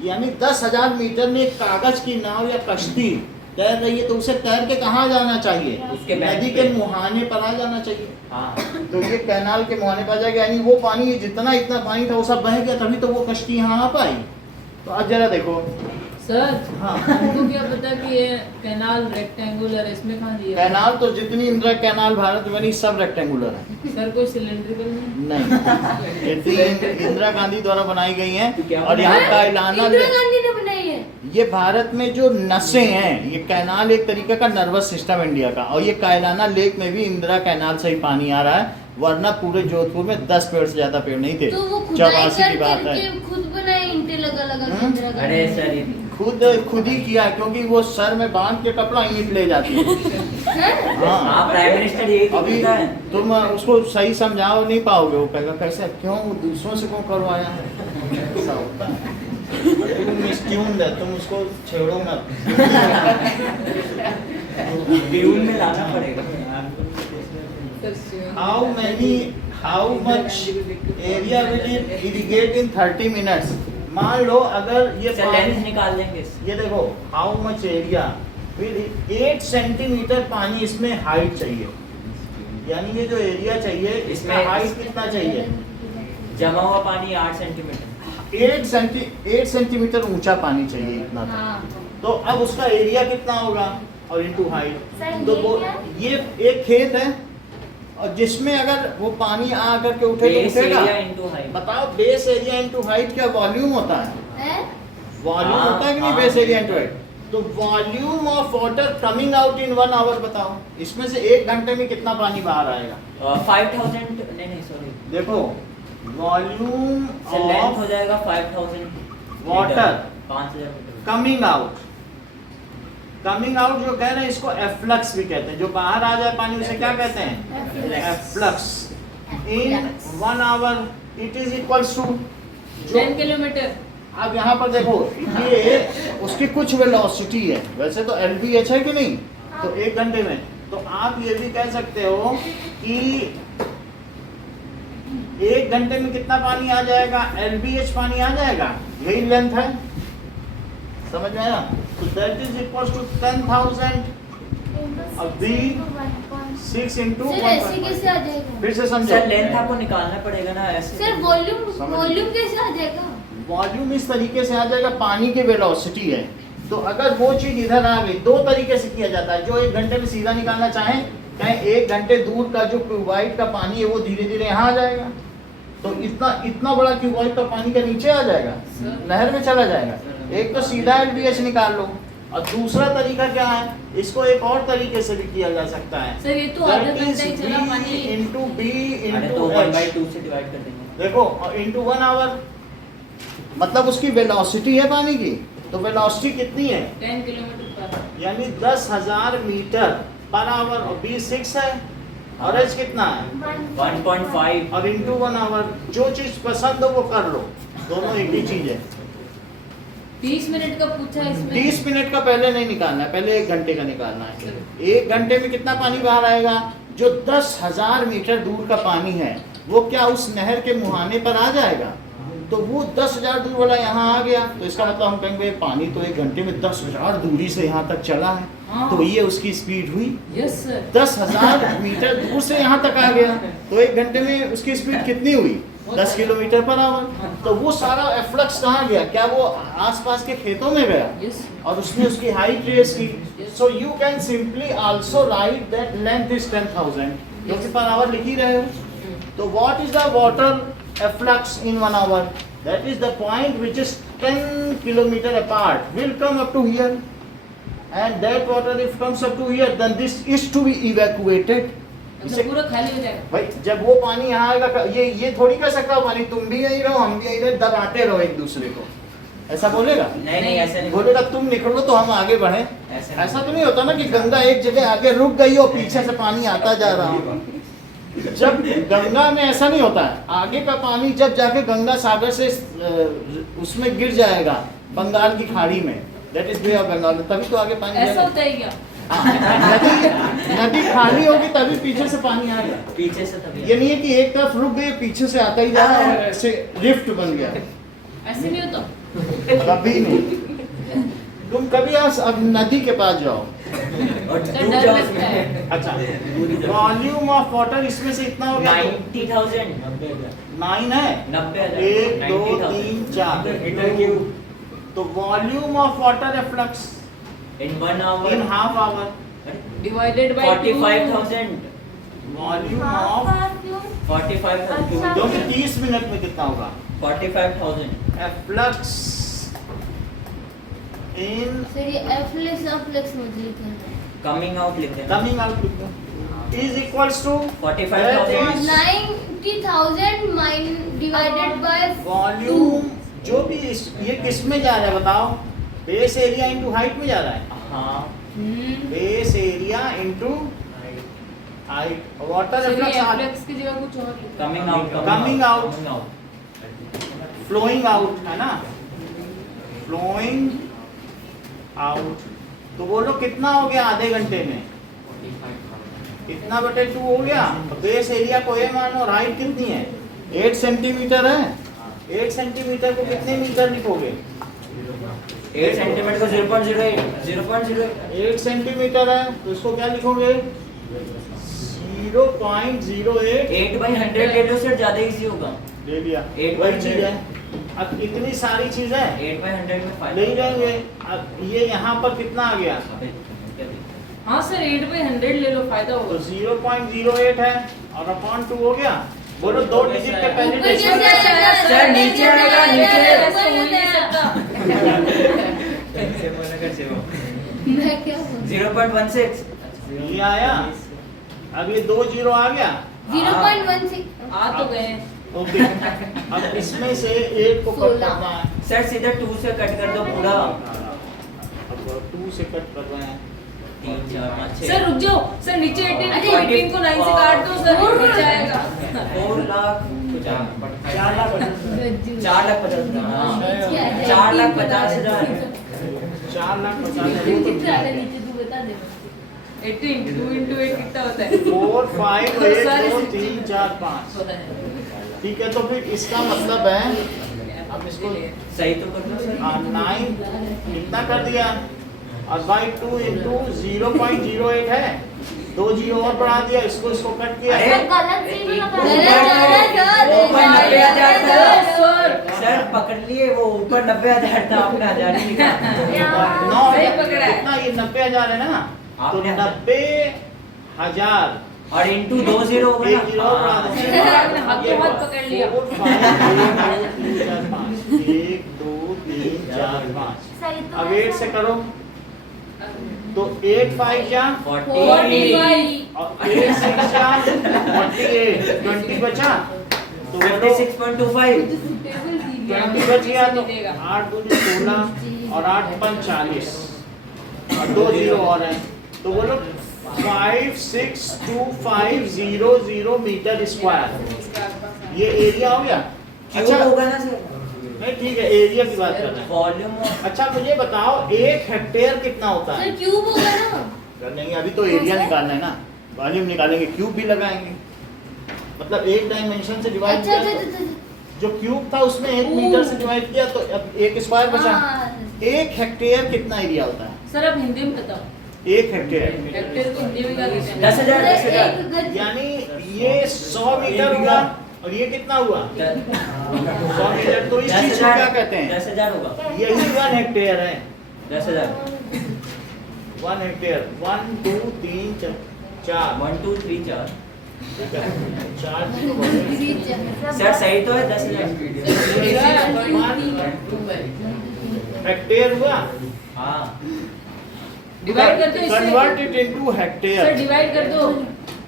यानी 10,000 मीटर में एक कागज की नाव या कश्ती तैर रही है, तो उसे तैर के कहाँ जाना चाहिए? उसके बैंक नदी पे। के मुहाने पर आ जाना चाहिए। हाँ, तो ये कैनाल के मुहाने पर आ जाएगा, यानी वो पानी जितना इतना पानी था वो सब बह गया, तभी तो वो कश्ती यहाँ आ पाई। तो आज जरा देखो। सर हाँ, हमको क्या पता कि ये कैनाल रेक्टेंगुलर है, इसमें कहाँ दिया है? कैनाल तो जितनी इंदिरा कैनाल भारत में बनी सब रेक्टेंगुलर है। सर कोई सिलेंड्रिकल नहीं? नहीं, ये 3 इंदिरा गांधी द्वारा बनाई गई हैं। क्या और यहाँ कायलाना इंदिरा गांधी ने बनाई है। ये भारत में जो नसें हैं, ये कैनाल एक तरीके का नर्वस सिस्टम इंडिया का, और ये कायलाना लेक में भी इंदिरा कैनाल से ही पानी आ रहा है, वरना पूरे जोधपुर में 10 पेड़ से ज्यादा पेड़ नहीं थे। तो वो खुदाई 84 की कर बात है। करके खुद बनाए, ईंटें लगा लगा के इंदिरा गांधी अरे ने। सर ये खुद ही किया, क्योंकि वो सर में बांध के कपड़ा ईंट ले जाती है। हैं? हाँ, प्राइम मिनिस्टर यही तो अभी बोलता है। तुम उसको सही समझाओ नहीं पाओगे, वो कहेगा कैसे, क्यों दूसरों से क्यों करवाया है? ऐसा होता है। तुम मिसट्यून्ड है, तुम उसको छेड़ो मत। ट्यून में लाना पड़ेगा। How much area will it irrigate in 30 minutes? मान लो अगर ये सर लेंस निकाल देंगे इससे। ये देखो, हाउ मच एरिया फिर 8 सेंटीमीटर पानी इसमें हाइट चाहिए, यानी ये जो एरिया चाहिए इसमें इसमें- हाइट कितना चाहिए? जमा हुआ पानी 8 सेंटीमीटर। 8 सेंटीमीटर ऊंचा पानी चाहिए, इतना था। हाँ। तो अब उसका एरिया कितना होगा और इनटू हाइट। सर, तो ये वो क्या है? ये एक खेत है और जिसमें अगर वो पानी आ करके उठे तो बेस उठेगा। Area into height. बताओ, बेस एरिया इनटू हाइट क्या वॉल्यूम होता है? हैं? वॉल्यूम हाँ, होता है कि नहीं हाँ। Base area into height? तो volume of water coming out in 1 hour बताओ, इसमें से 1 घंटे में कितना पानी बाहर आएगा? 5000 नहीं सॉरी देखो, वॉल्यूम सर लेंथ हो ऑफ जाएगा 5000 वाटर 5000 मीटर। कमिंग आउट जो कह रहे हैं इसको एफ्लक्स भी कहते हैं, जो बाहर आ जाए पानी उसे क्या कहते हैं? Efflux. In 1 hour it is equals to 10 kilometre. अब यहाँ पर देखो, ये उसकी कुछ वेलोसिटी है, वैसे तो LBH है कि नहीं, तो 1 घंटे में, तो आप ये भी कह सकते हो कि 1 घंटे में कितना पानी आ जाएगा? LBH पानी आ जाएगा, यही लेंथ है, समझ में आया? तो दैट इज इक्वल टू 10,000 अभी 6 इंटू सर ऐसे कैसे आ जाएगा? फिर से समझो, सर लेंथ आपको निकालना पड़ेगा ना ऐसे। सर वॉल्यूम समझ- वॉल्यूम कैसे आ जाएगा? वॉल्यूम इस तरीके से आ जाएगा, पानी की वेलोसिटी है, तो अगर वो चीज इधर आ गई, 2 तरीके से किया जाता है। जो 1 घंटे में सीधा निकालना चाहें, कहें 1 घंटे दूर का जो क्यूबाइट का पानी है वो धीरे धीरे यहाँ आ जाएगा, तो इतना बड़ा क्यूबॉइड तो पानी के नीचे आ जाएगा, नहर में चला जाएगा। एक तो सीधा LBH निकाल लो, और दूसरा तरीका क्या है, इसको एक और तरीके से भी किया जा सकता है। सर ये तो आधा घंटा ही चला पानी। इंटू बी अरे तो इंटू 1/2 से डिवाइड कर देंगे। देखो इंटू 1 आवर, मतलब उसकी वेलोसिटी है पानी की, तो वेलोसिटी कितनी है, 10 किलोमीटर पर। यानी 10,000 मीटर पर आवर, और बी 6 है, और एच कितना है 1.5। और इंटू 1 आवर। जो चीज पसंद हो वो कर लो, दोनों एक ही चीज है। 30 मिनट का पूछा इसमें। 30 मिनट का पहले नहीं निकालना है, पहले 1 घंटे का निकालना है। 1 घंटे में कितना पानी बाहर आएगा, जो 10,000 मीटर दूर का पानी है वो क्या उस नहर के मुहाने पर आ जाएगा, तो वो 10,000 दूर वाला यहाँ आ गया, तो इसका मतलब हम कहेंगे पानी तो 1 घंटे में 10,000 दूरी से यहाँ तक चला है, हाँ। तो ये उसकी स्पीड हुई। Yes sir. 10,000 मीटर दूर से यहाँ तक आ गया, तो 1 घंटे में उसकी स्पीड कितनी हुई, 10 किलोमीटर पर आवर। तो वो सारा एफ्लक्स कहाँ गया, क्या वो आसपास के खेतों में गया, यस। और उसने उसकी हाइट रेस की। So you can simply also write that length is 10,000, क्योंकि पर आवर लिख ही रहे हो। तो what is the water efflux in 1 hour, that is the point which is 10 kilometre apart will come up to here, and that water if comes up to here then this is to be evacuated. अच्छा पूरा खाली हो जाएगा। भाई जब वो पानी यहाँ आएगा, ये थोड़ी कर सकता हो पानी, तुम भी यही रहो हम भी यही रहे, दबाते रहो एक दूसरे को, ऐसा बोलेगा? नहीं ऐसा नहीं बोलेगा तुम निकलो तो हम आगे बढ़े। ऐसा तो नहीं होता ना कि गंगा एक जगह आगे रुक गई हो, पीछे से पानी आता जा रहा हो। जब गंगा में ऐसा नहीं होता है, आगे का पानी जब जाके गंगा सागर से उसमें गिर जाएगा बंगाल की खाड़ी में, that is bay of Bengal, तभी तो आगे पानी ऐसा जाएगा। होता है क्या? नदी खाली होगी तभी पीछे से पानी आएगा। पीछे से तभी ये नहीं है कि एक तरफ रुक गई पीछे से आता ही जा रहा है, ऐसे रिफ्ट बन गया, ऐसे नहीं होता। कभी नहीं। तुम कभी अब नदी के पास जाओ, और सर डूब डर जाओ लगता है। उसमें। अच्छा वॉल्यूम ऑफ वाटर इसमें से इतना हो गया, 90,000 9 है, 90,000 1 2 90,000 3 4 मीटर क्यूब तो volume of water efflux in 1 hour in half hour, divided by 45,000 volume of 45,000 अच्छा। जो कि 30 मिनट में कितना होगा, 45,000 एफ्लक्स इन सर ये एफ्लेक्स मत लिखना है। कमिंग आउट लिखते हैं coming out is equals to 45,000 90,000 divided by volume, जो भी ये किस में जा रहा है बताओ, बेस एरिया इनटू हाइट में जा रहा है, हाँ base area into height. Water efflux efflux की जगह कुछ और लिखो। Coming out Coming out. Flowing out है ना, फ्लोइंग आउट। तो बोलो कितना हो गया आधे घंटे में, इतना बटे 2 हो गया। तो बेस एरिया को ए मानो, और हाइट कितनी है 8 सेंटीमीटर है, 8 सेंटीमीटर को कितने मीटर लिखोगे, 8 सेंटीमीटर को 0.08 8 सेंटीमीटर है तो इसको क्या लिखोगे 0.08 8/100 ले लो सर, ज्यादा इजी होगा। ले लिया, 8 वही चीज है। अब इतनी सारी चीजें 8/100 में फायदा ले जाएंगे। अब ये यहाँ पर कितना आ गया, हाँ सर 8/100 ले लो, फायदा तो होगा। 0.08 है और अपॉन 2 हो गया। बोलो 2 डिजिट के पहले ऊपर डेसिमल कैसे आएगा? सर, नीचे आएगा, नीचे। ऐसा हो ही नहीं सकता। मैं क्या बोलूं? 0.16 ये आया। अब ये 2 जीरो आ गया। 0.16 आ तो गए। ओके, अब इसमें से 8 को कट 16 करना है। सर सीधा 2 से कट कर दो पूरा। अब 2 से कट कर रहे हैं। 3 4 5 6 सर रुक जाओ सर, नीचे 18 अरे, को 18 को 9 से काट दो सर, नीचे आएगा। 4 लाख 4 लाख 4,50,000 हाँ। क्या है? 4,50,000 4 लाख 50 नीचे आ रहा है, नीचे तू बता दे। 18 2 into 8 कितना होता है? 4 5 8 सारे 2 3 4 5। होता है। ठीक है, तो फिर इसका मतलब है अब इसको सही तो कर दो सर। 9 कितना कर दिया, और बाई 2 इंटू 0.08 है, 2 जीरो और बढ़ा दिया, इसको कट किया। अरे, गलत चीज लगा ऊपर 90,000 था सर सर, पकड़ लिए वो ऊपर 90,000 था, आपने 1000 ही लिखा। 9 सही पकड़ा है। कितना, ये 90,000 है ना, तो आपने 90,000 और इंटू 2 0 होगा एक जीरो और ना। बढ़ा दो। आपने हाथों हाथ पकड़ लिया। 4 5 1 2 3 4 5 सर तो अब 8 से करो तो 8 5 क्या 40 और 8 6 क्या 48 20 बचा तो बोलो 56.25 20 बच गया तो 8 दूनी 16 और 8 5 40 और 2 जीरो और है तो बोलो 56250 मीटर स्क्वायर ये एरिया हो गया। अच्छा होगा ना सर नहीं ठीक है एरिया की बात कर रहे हैं। वॉल्यूम अच्छा मुझे बताओ 1 हेक्टेयर कितना होता है? सर क्यूब होगा ना। नहीं अभी तो एरिया निकालना है ना, वॉल्यूम निकालेंगे क्यूब भी लगाएंगे मतलब एक डायमेंशन से डिवाइड अच्छा किया अच्छा तो जो क्यूब था उसमें 1 मीटर से डिवाइड किया तो अब 1 स्क्वायर बचा। हाँ। 1 हेक्टेयर कितना एरिया होता है? सर अब हिंदी में बताओ। 1 हेक्टेयर हेक्टेयर को हिंदी में क्या कहते हैं? 10,000 एक 10,000 गज यानी ये 100 मीटर हुआ और ये कितना हुआ 100 मीटर तो इस चीज को क्या कहते हैं? 10,000 होगा यही 1 हेक्टेयर है। 10,000 1 हेक्टेयर 1 2 3 4 1 2 3 4 4 जीरो बचे। सर सही तो है 10,000 हेक्टेयर हुआ हाँ डिवाइड कर दो इससे। Convert it into sir hectare divide कर दो।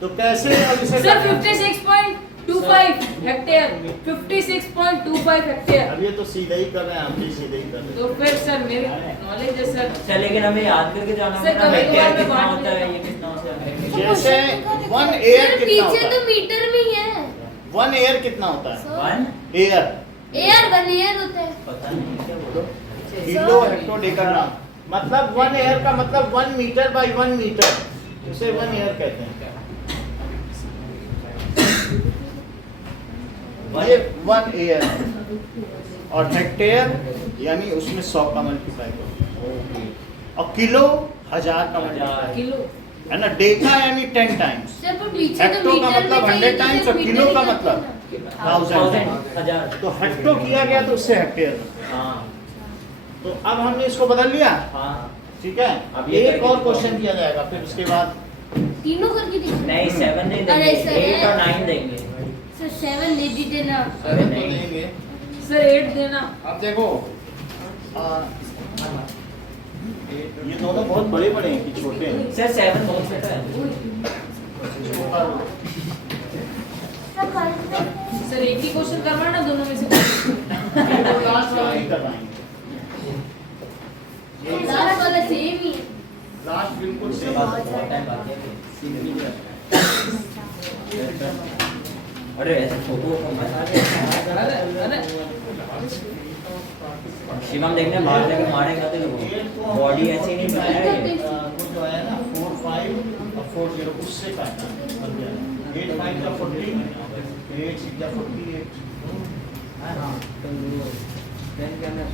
तो कैसे अब इसे सर 56.25 हेक्टेयर 56.25 हेक्टेयर। अब ये तो सीधे ही कर रहे हैं, हम भी सीधे ही कर रहे तो फिर सर मेरे नॉलेज है सर। सर लेकिन हमें याद करके जाना सर, होगा कभी हेक्टेयर कभार मैं कितना बांट होता है लेता ये कितना होता है हैं। जैसे 1 एयर सर कितना पीछे होता तो है? मीटर में ही है। 1 एयर कितना होता है? 1 एयर एयर 1 ईयर होता है। पता नहीं क्या बोलो किलो हेक्टोडेकाग्राम मतलब 1 एयर का मतलब 1 मीटर बाय 1 मीटर उसे 1 एयर कहते हैं। ये 1 एयर और हेक्टेयर यानी उसमें 100 का मल्टीप्लाई करो और किलो 1000 का मल्टीप्लाई किलो। है ना। डेका यानी 10 टाइम्स, सर पर पीछे तो हेक्टो का मीटर मतलब में 100 चाहिए, टाइम्स तो और मीटर किलो ही का करते मतलब हैं 1000 1000 तो हेक्टो किया गया तो उससे हेक्टेयर बना। हाँ तो अब हमने इसको बदल लिया हाँ ठीक है। अब ये एक करके और दिखाओ। क्वेश्चन किया जाएगा फिर उसके बाद तीनों करके दिखाओ। नहीं 7 नहीं अरे देंगे सर, 8 और 9 देंगे सर 7 दे दीजिए ना। अरे तो नहीं देंगे। सर 8 देना। अब देखो ये दोनों बहुत बड़े बड़े हैं कि छोटे हैं? सर 7 बहुत छोटा है सर कर दो। सर एक ही क्वेश्चन करवाना दोनों में से। लास्ट वाला ही करवाएंगे। लास्ट वाला सेम ही है। लास्ट बिल्कुल सेम। बहुत टाइम बाकी है अरे ऐसे छोटू को मत अरे शिवम देखने मार लेके मारेगा तो बॉडी ऐसे नहीं बनाया ये वो जो है ना 4 5 और 4 0 उससे काटना 8 5 का 40 8 6 का 48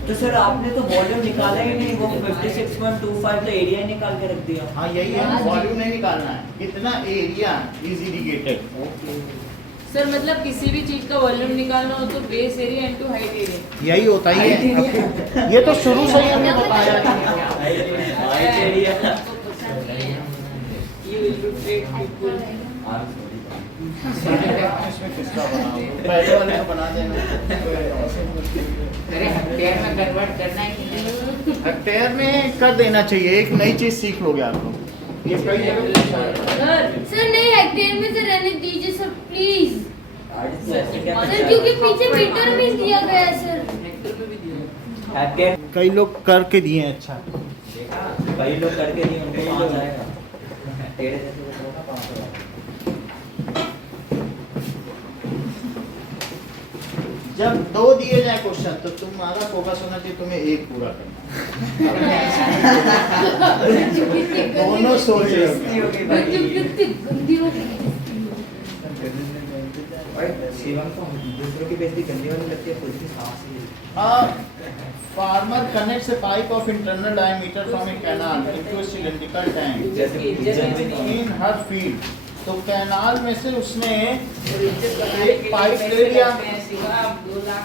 तो सर आपने तो वॉल्यूम निकाला ही नहीं वो 56.25 तो एरिया ही निकाल के रख दिया हाँ यही है वॉल्यूम नहीं निकालना है कितना एरिया इज इंडिकेटेड। सर मतलब किसी भी चीज का वॉल्यूम निकालना हो तो base area into height area. यही होता ही है। ये तो शुरू से ही हमने बताया है। Height area You will be great people. इसमें किसका बनाओ पहले वाले को बना देना। अरे हेक्टेयर में कन्वर्ट करना है कि नहीं? हेक्टेयर में कर देना चाहिए, एक नई चीज सीख लोगे आप लोग। ये कई जगह पूछा है। सर सर नहीं हेक्टेयर में से रहने दीजिए सर प्लीज। सर सर क्योंकि पीछे मीटर में दिया गया है सर। हेक्टर में भी दिया है। हेक्टेयर कई लोग करके दिए हैं। अच्छा कई लोग करके नहीं उनको 5 आएगा तेरे जैसे को थोड़ा 5 होगा जब 2 दिए जाए क्वेश्चन तो तुम्हारा फोकस होना चाहिए तुम्हें एक पूरा करना। दोनों सोच रहे हो। कितनी गंदी हो गई। शिवम को दूसरों की बेइज्जती गंदी वाली लगती है खुद की सांस ही Farmer connects a pipe of internal diameter from a canal into a cylindrical tank in her field. तो कैनाल में से उसने एक पाइप ले लिया।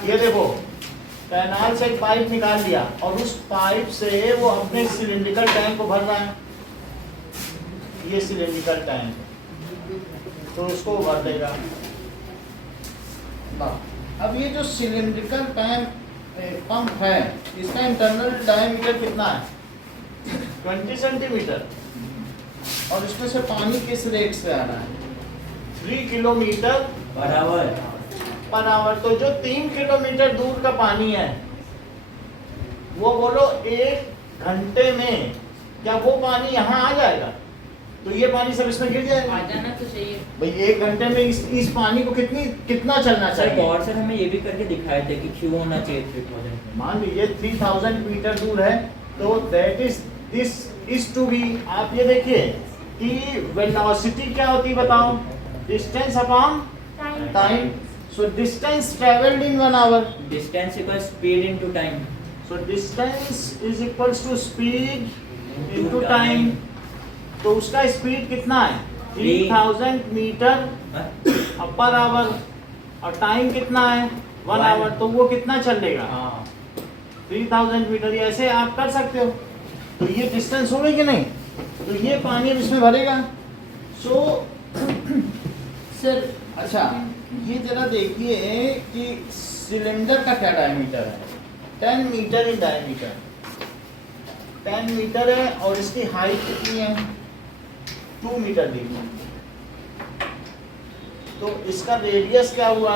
ये देखो कैनाल से एक पाइप निकाल लिया और उस पाइप से वो अपने सिलिंड्रिकल टैंक को भर रहा है। ये सिलिंड्रिकल टैंक तो उसको भर देगा। अब ये जो सिलिंड्रिकल पंप है, इसका इंटरनल डायमीटर कितना है? 20 सेंटीमीटर, और इसमें से पानी किस रेट से आ रहा है? 3 किलोमीटर पर आवर। तो जो 3 किलोमीटर दूर का पानी है, वो बोलो 1 घंटे में क्या वो पानी यहाँ आ जाएगा? तो ये पानी सब इसमें गिर आ जाएगा। जाना तो चाहिए। भाई 1 घंटे में इस पानी को कितना चलना सर चाहिए? गौर सर हमें ये भी करके दिखाए थे कि क्यों होना चाहिए 3000। मान लीजिए 3000 मीटर दूर है, तो that is this is to be, आप ये देखिए कि वेलोसिटी क्या होती है बताओ? Distance upon time. So distance travelled in 1 hour. Distance equal speed into time. So distance is equals to speed into time. तो उसका स्पीड कितना है? 3000 मीटर पर आवर, और टाइम कितना है? 1 आवर। तो वो कितना चलेगा? हाँ 3000 मीटर। ये ऐसे आप कर सकते हो। तो ये डिस्टेंस हो गई कि नहीं? तो ये पानी अब इसमें भरेगा। सो सर अच्छा, ये जरा देखिए कि सिलेंडर का क्या डायमीटर है? 10 मीटर इन डायमीटर, 10 मीटर है, और इसकी हाइट कितनी है? 2 मीटर दी। तो इसका रेडियस क्या हुआ?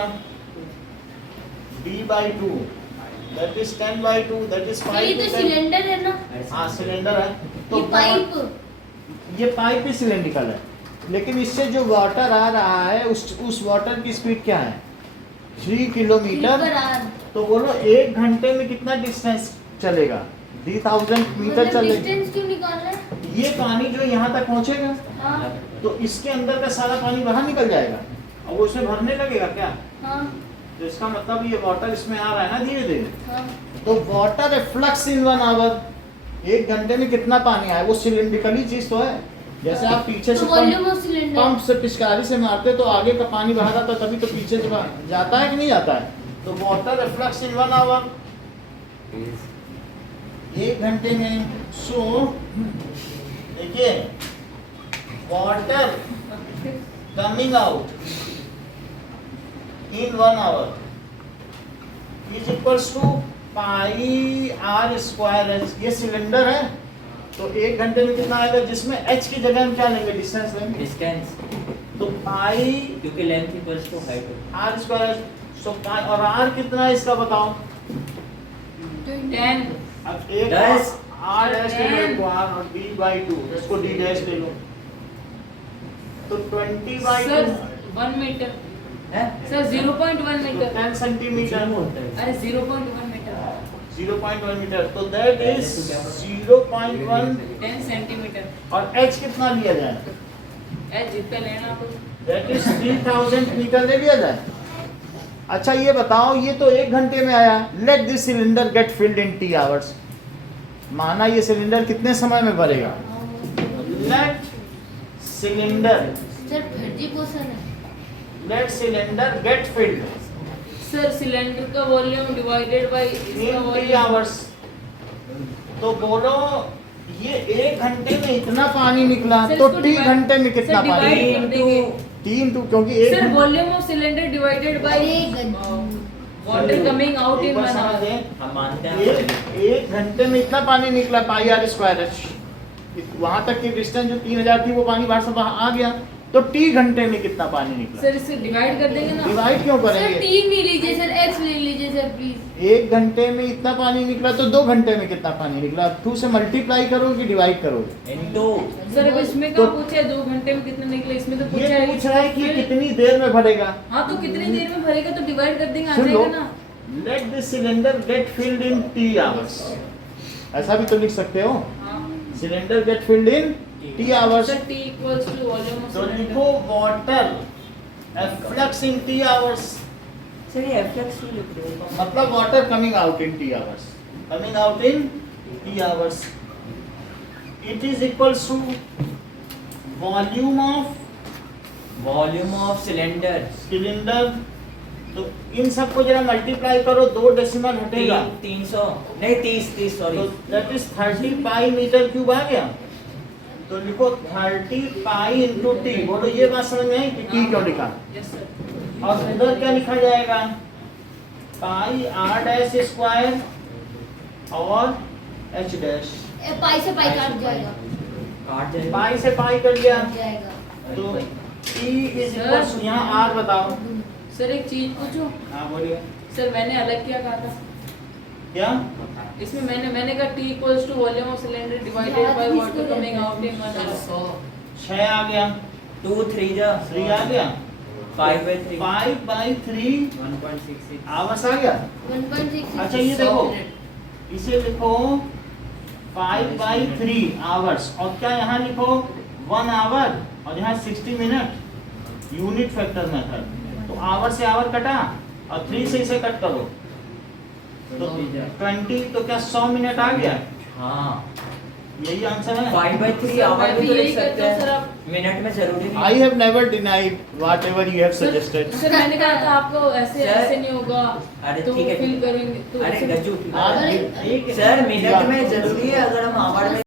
d/2, that is 10/2, that is 5 ये तो मीटर। सिलेंडर है ना, हाँ सिलेंडर है। तो ये पाइप। ये पाइप ही सिलेंड्रिकल है, लेकिन इससे जो वाटर आ रहा है उस वाटर की स्पीड क्या है? 3 किलोमीटर। तो बोलो 1 घंटे में कितना डिस्टेंस चलेगा? 3000 मीटर चलेगा। डिस्टेंस क्यों निकालना है? ये पानी जो यहाँ तक पहुँचेगा, हाँ तो इसके अंदर का सारा पानी बाहर निकल जाएगा, और वो इसमें भरने लगेगा क्या? हाँ तो इसका मतलब ये वाटर इसमें आ रहा है ना धीरे धीरे। हाँ। तो वाटर फ्लक्स इन 1 आवर, 1 घंटे में कितना पानी आया? वो सिलिंड्रिकली चीज तो है। जैसे आप पीछे से वॉल्यूम ऑफ सिलेंडर। पंप से पिचकारी से मारते तो आगे का पानी बाहर आता, तभी तो पीछे से जाता है कि नहीं जाता है? तो वाटर फ्लक्स इन 1 आवर, 1 घंटे में। सो देखिए, water coming out in 1 hour is equals to pi r square h। ये सिलेंडर है, तो 1 घंटे में कितना आएगा? जिसमें h की जगह हम क्या लेंगे? डिस्टेंस लेंगे। डिस्टेंस, तो पाई क्योंकि length equals to height. r square. So pi, और r कितना है इसका बताओ? 10। अब एक 10 r डैश ले लो, एक r, और d/2, इसको d डैश ले लो, तो 20/2 सर 1 मीटर। है सर 0.1 तो मीटर। 10 सेंटीमीटर होता है। अरे 0.1 मीटर। 0.1 मीटर। तो दैट इज 0.1, 10 सेंटीमीटर। और h कितना लिया जाए? एच जितना लेना आपको। दैट इज 3000 मीटर ले लिया जाए। अच्छा ये बताओ, ये तो 1 घंटे में आया। Let this cylinder get filled in T hours. माना ये सिलेंडर कितने समय में भरेगा? लेट सिलेंडर, सर फर्जी क्वेश्चन है। Let cylinder get filled sir cylinder का वॉल्यूम डिवाइडेड बाय इसका इन T वॉल्यूम। आवर्स। तो बोलो ये 1 घंटे में इतना पानी निकला, सर, तो इसको T divide- घंटे में कितना सर, पानी? divide कर देंगे। 3 टू, क्योंकि एक sir volume of cylinder divided by water coming out in 1 hour. हम मानते हैं। एक घंटे में इतना पानी निकला, पाई r स्क्वायर h। वहां तक की डिस्टेंस जो 3000 थी, वो पानी बाहर से बाहर आ गया, तो T घंटे में कितना पानी निकला? सर इसे डिवाइड कर देंगे ना। डिवाइड क्यों सर करेंगे? 3 नहीं लीजिए सर, x ले लीजिए सर प्लीज। 1 घंटे में इतना पानी निकला, तो 2 घंटे में कितना पानी निकला? 2 से मल्टीप्लाई करोगे कि डिवाइड करोगे? इनटू सर अब इसमें तो- क्या पूछा है? 2 घंटे में कितना निकला? इसमें तो पूछा ये है। पूछ रहा है कि फिर- कितनी देर में भरेगा। हाँ तो कितनी देर में भरेगा? तो डिवाइड कर देंगे, आ सुन लो, जाएगा ना। Let this cylinder get filled in T hours. ऐसा भी तो लिख सकते हो, हाँ cylinder get filled in T hours. Sir T equals to volume of तो सिलेंडर। लिखो water flux in T hours, sir ये एफएक्स क्यों लिख रहे हो? मतलब water coming out in T hours, coming out in T hours. It is equals to volume of cylinder cylinder. तो इन सबको जरा मल्टीप्लाई करो, 2 डेसिमल हटेगा, 300 नहीं 30 तो sorry. That is 30 pi metre cube आ गया। तो लिखो 30 पाई इंटू टी। बोलो ये बात समझ में आई कि टी क्यों लिखा। Yes sir. और इधर क्या लिखा जाएगा, पाई आर डैश स्क्वायर और एच डैश। पाई से पाई काट जाएगा, काट जाएगा। पाई से पाई कर लिया काट जाएगा। तो टी इज इक्वल टू, यहाँ आर बताओ। सर एक चीज पूछूं? हाँ बोलिए। सर मैंने अलग क्या कहा था क्या इसमें? मैंने कहा T equals to volume of cylinder divided by water coming out in 1 hour. 6 आ गया, 2 3 जा 3 आ गया, 5/3 5/3 1.66 आवर्स आ गया। 1.6। अच्छा ये देखो, इसे लिखो 5/3 आवर्स, और क्या यहाँ लिखो 1 आवर और यहाँ 60 मिनट, यूनिट फैक्टर मेथड। तो आवर से आवर कटा और 3 से इसे कट करो तो 20, तो क्या 100 मिनट आ गया। हाँ यही आंसर है। 5/3 आवर भी तो लिख सकते हैं, मिनट में जरूरी नहीं। I have never denied whatever you have suggested. Sir मैंने कहा था आपको ऐसे सर, ऐसे नहीं होगा अरे तो ठीक है, फिल करेंगे तो अरे ऐसे- गज्जू हाँ, अरे, ठीक है। सर मिनट में जरूरी है, अगर हम आवर में